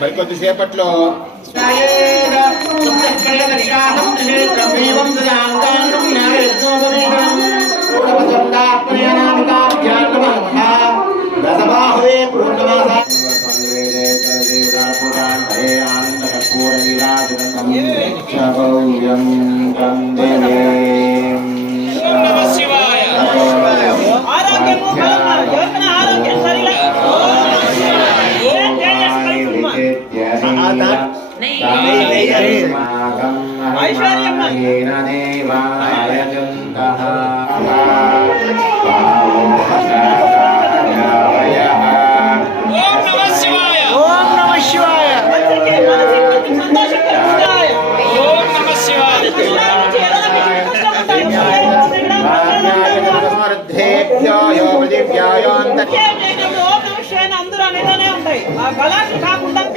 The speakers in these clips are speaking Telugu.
మరికొద్దిసేపట్లో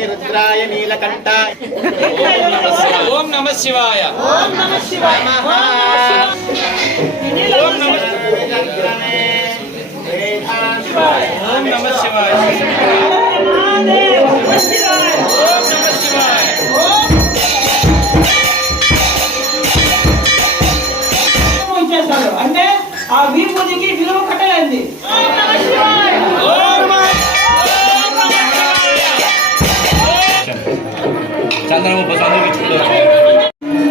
రుద్రాయ నీలకంఠ ఓం నమః శివాయ ఓం నమః శివాయ ఓం నమః శివాయ ఓం నమః శివాయ ఓం నమః శివాయ అంటే ఆ విభూతికి విలువ కట్టలేంది. చంద్రము చంద్రమిచ్చుకుంటూ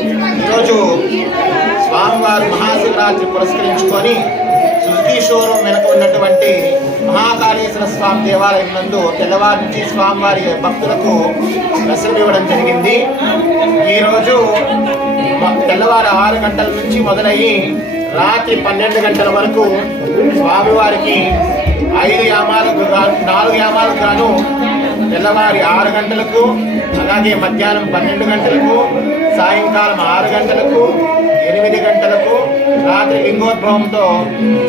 ఈరోజు స్వామివారి మహాశివరాత్రి పురస్కరించుకొని సుజుకి షోరూమ్ వెనక ఉన్నటువంటి మహాకాళేశ్వర స్వామి దేవాలయం నందు తెల్లవారు నుంచి స్వామివారి భక్తులకు దర్శనమివ్వడం జరిగింది. ఈరోజు తెల్లవారు 6 గంటల నుంచి మొదలయ్యి రాత్రి 12 గంటల వరకు స్వామివారికి 4 యామాలకు గాను తెల్లవారి 6 గంటలకు, అలాగే మధ్యాహ్నం 12 గంటలకు, సాయంకాలం 6 గంటలకు, 8 గంటలకు రాత్రి లింగోద్భవంతో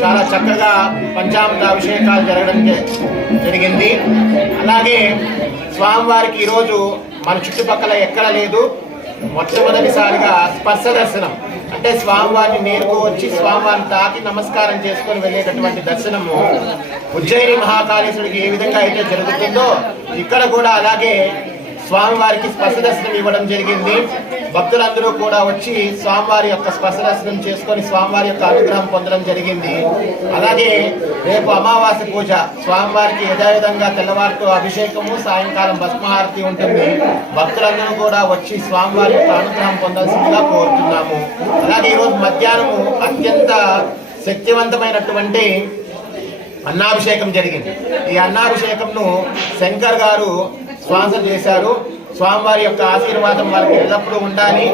చాలా చక్కగా పంచామృత అభిషేకాలు జరగడం జరిగింది. అలాగే స్వామివారికి ఈరోజు మన చుట్టుపక్కల ఎక్కడ లేదు, మొట్టమొదటిసారిగా స్పర్శ దర్శనం అంటే స్వామివారిని నేరుగా వచ్చి స్వామివారిని తాకి నమస్కారం చేసుకొని వెళ్ళేటటువంటి దర్శనము ఉజ్జయిని మహాకాళేశ్వరుడికి ఏ విధంగా అయితే జరుగుతుందో ఇక్కడ కూడా అలాగే స్వామివారికి స్పర్శ దర్శనం ఇవ్వడం జరిగింది. భక్తులందరూ కూడా వచ్చి స్వామివారి యొక్క స్పర్శ దర్శనం చేసుకొని స్వామివారి యొక్క అనుగ్రహం పొందడం జరిగింది. అలాగే రేపు అమావాస్య పూజ స్వామివారికి యథావిధంగా తెల్లవారితో అభిషేకము, సాయంకాలం భస్మహారతి ఉంటుంది. భక్తులందరూ కూడా వచ్చి స్వామివారి యొక్క అనుగ్రహం పొందాల్సిందిగా కోరుతున్నాము. అలాగే ఈరోజు మధ్యాహ్నము అత్యంత శక్తివంతమైనటువంటి అన్నాభిషేకం జరిగింది. ఈ అన్నాభిషేకంను శంకర్ గారు స్పాన్సర్ చేశారు. స్వామివారి యొక్క ఆశీర్వాదం వారికి ఎల్లప్పుడూ ఉండాలి.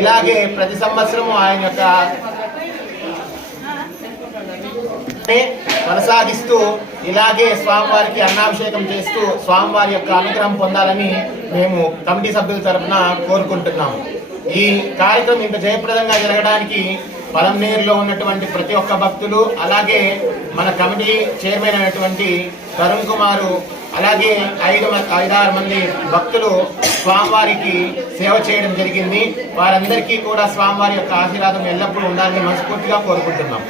ఇలాగే ప్రతి సంవత్సరం ఆయన యొక్క కొనసాగిస్తూ ఇలాగే స్వామివారికి అన్నాభిషేకం చేస్తూ స్వామివారి యొక్క అనుగ్రహం పొందాలని మేము కమిటీ సభ్యుల తరఫున కోరుకుంటున్నాము. ఈ కార్యక్రమం ఇంత జయప్రదంగా జరగడానికి పలంనేరులో ఉన్నటువంటి ప్రతి ఒక్క భక్తులు, అలాగే మన కమిటీ చైర్మన్ అయినటువంటి తరుణ్ కుమారు, అలాగే 5-6 మంది భక్తులు స్వామివారికి సేవ చేయడం జరిగింది. వారందరికీ కూడా స్వామివారి యొక్క ఆశీర్వాదం ఎల్లప్పుడూ ఉండాలని మనస్ఫూర్తిగా కోరుకుంటున్నాం.